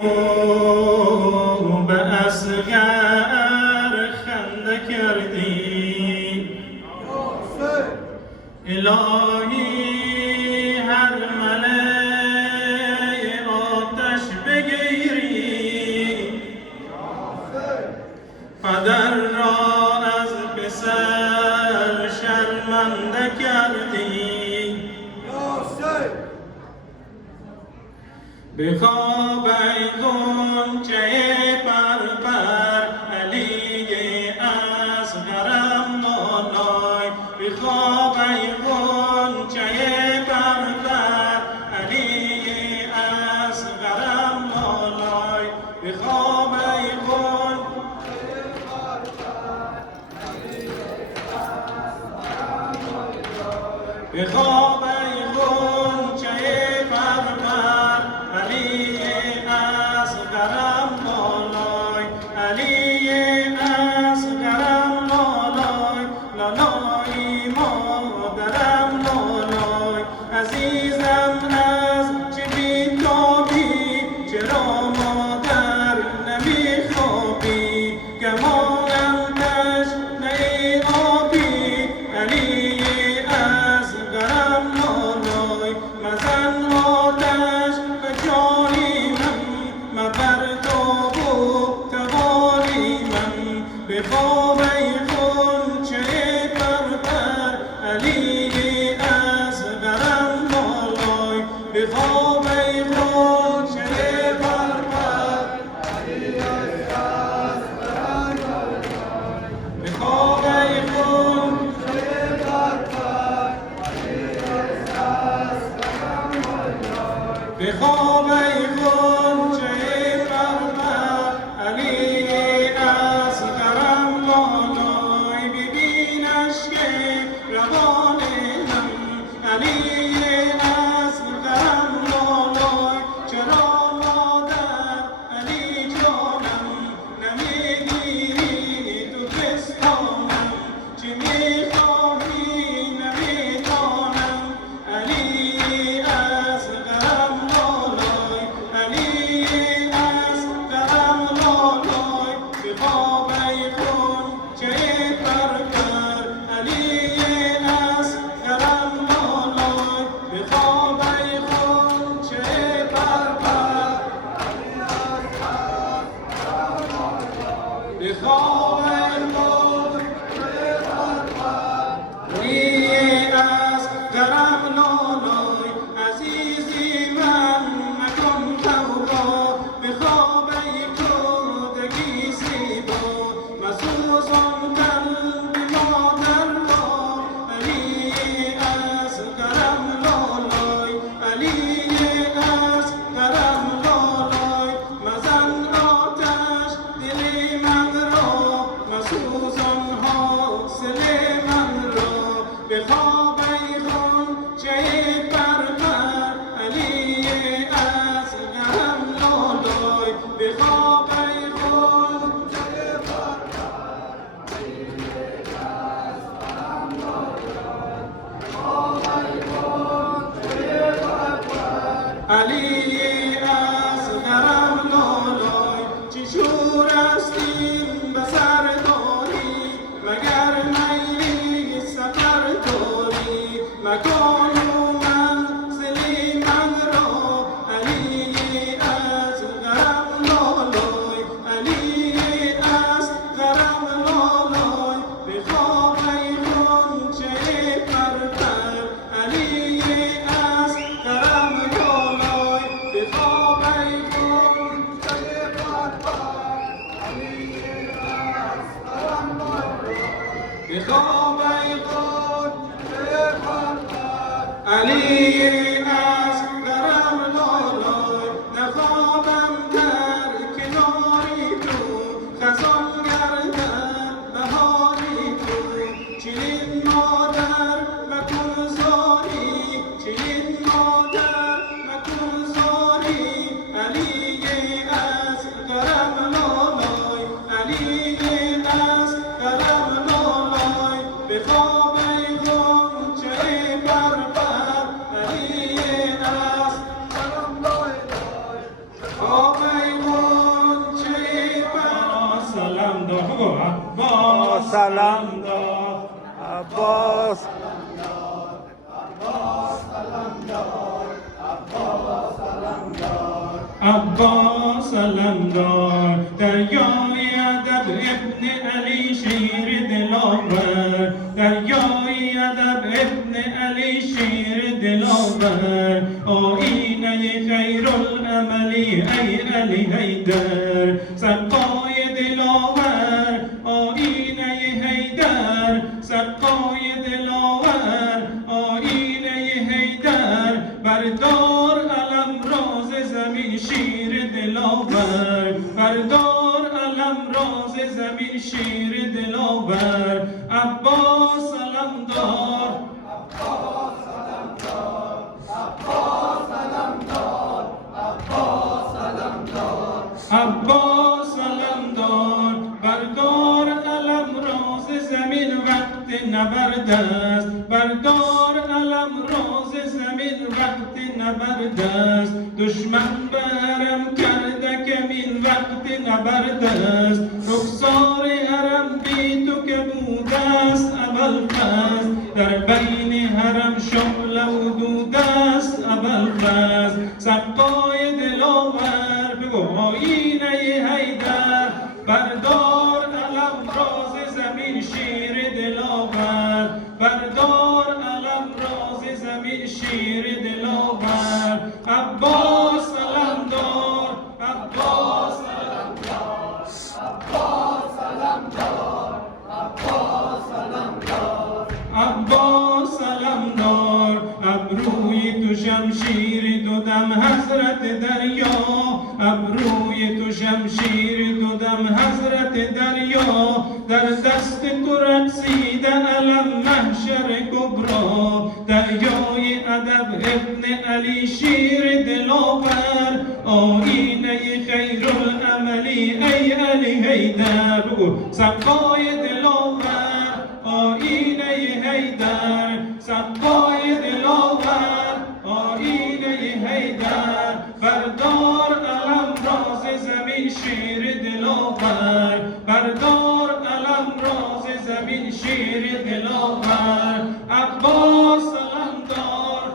به اصغر خنده کردی الهی هر ملای آتش بگیری پدر را از پسر شرمنده کردی بخواب ای غنچه پرپر علی اصغرم لالای بخواب ای غنچه پرپر علی اصغرم لالای بخواب ای غنچه پرپر علی اصغرم لالای بخواب ای غنچه پرپر علی اصغرم لالای علی اصغرم لالای لالای مادرم لالای عزیزم از چه بیتابی چرا مادر نمیخوابی گمانم تشنه آبی علی اصغرم لالای مزن آتش مبر تاب و توانی من بخواب ای غنچه پرپر علی اصغرم لالای بخواب ای غنچه پرپر علی اصغرم لالای بخواب ای غنچه پرپر علی اصغرم لالای بخواب ای علی اصغرم لالای چه شور استیم به سر داری مگر میلی سفر داری مکان و منزلی من را علی اصغرم لالای علی اصغرم لالای بخواب ای غنچه پرپر علی اصغرم لالای بخواب ای غنچه پرپر علی اصغرم لالای بخواب ای غنچه پرپر علی اصغرم لالای نخوابم در کناری تو خزان گردد بهاری تو چنین مادر مکن زاری چنین مادر مکن زاری علی اصغرم لالای علی اصغرم لالای عباس سلامدار عباس عباس علمدار دریای ادب ابن علی شیر دلاور دریای ادب ابن علی شیر دلاور آینه خیر العملی ای علی حیدر سقای دلاور آینه حیدر سقای دلاور آینه حیدر بردار علم راز زمین شیر دلاور بردار علم راز زمین شیر دلاور عباس علمدار عباس علمدار عباس علمدار عباس علمدار عباس علمدار بردار علم راز زمین وقت نبرد است بردار علم راز زمین وقت نبرد است دشمن برم کرده کمین وقت نبرد است رخسار حرم بی تو که بوده است ابوالفضل در بین حرم شعله و دود است ابوالفضل سقای دلاور بگو آینه حیدر بردار علم راز زمین شیر دلاور بردار علم راز زمین شیر دلاور عباس علمدار عباس علمدار عباس علمدار عباس علمدار عباس علمدار ابروی تو شمشیر دو دم حضرت دریا ابروی تو شمشیر دو دم حضرت دریا در دست تو رقصیده علم محشر کبرا دریای ادب ابن علی شیر دلاور آینه خیر العملی ای علی حیدر سقای دلاور آینه حیدر سقای دلاور آینه حیدر بردار علم راز زمین شیر دلاور بردار علم راز زمین شیر دلاور عباس علمدار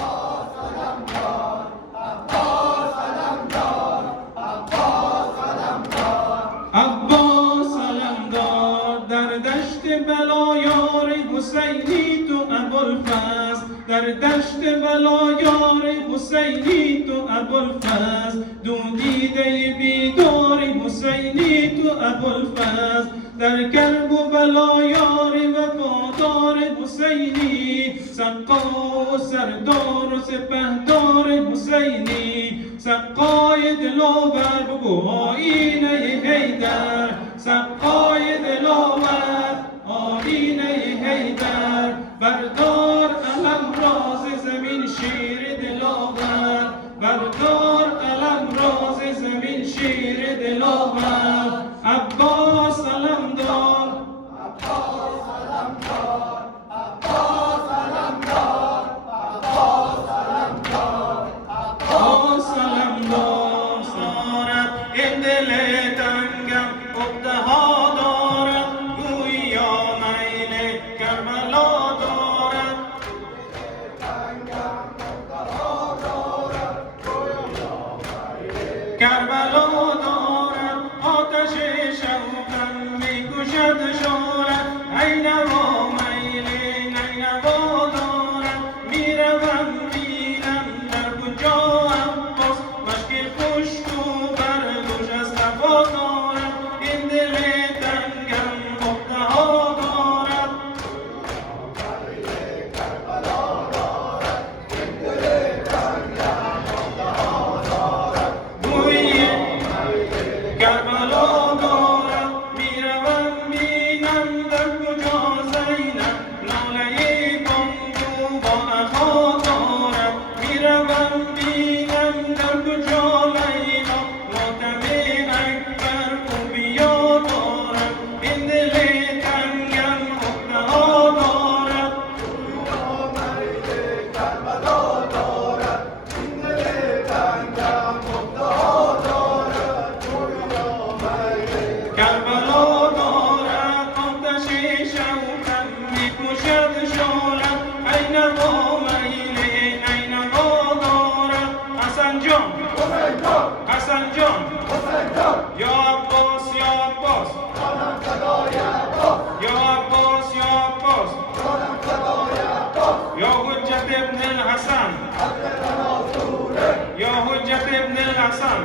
عباس علمدار عباس علمدار عباس علمدار عباس علمدار در دشت بلا یار حسینی تو ابوالفضل در دشت بلا یار حسینی تو ابوالفضل دیده بیدار حسینی تو ابوالفضل در کرب و بلا یار وفادار حسینی سقا و سردار و سپهدار حسینی سقای دلاور بگو آینه حیدر سقای دلاور آینه حیدر بردار علم راز زمین شیر دلاور بردار علم راز زمین شیر دلاور عباس علمدار عباس علمدار عباس علمدار عباس علمدار عباس علمدار سارت این دل تنگم ابتها دارد گویا میل کربلا دارد کربلا دارد آتش شوقم میکشد شارد عینوا میل نینوا دارد میروم بینم در کجا عباس مشک خشک و بردوش از صفا دارد این دل تنگم ابتها دارد گویی کربلا دارد میروم بینم در کجا يا حجة ابن الحسن يا حجة ابن الحسن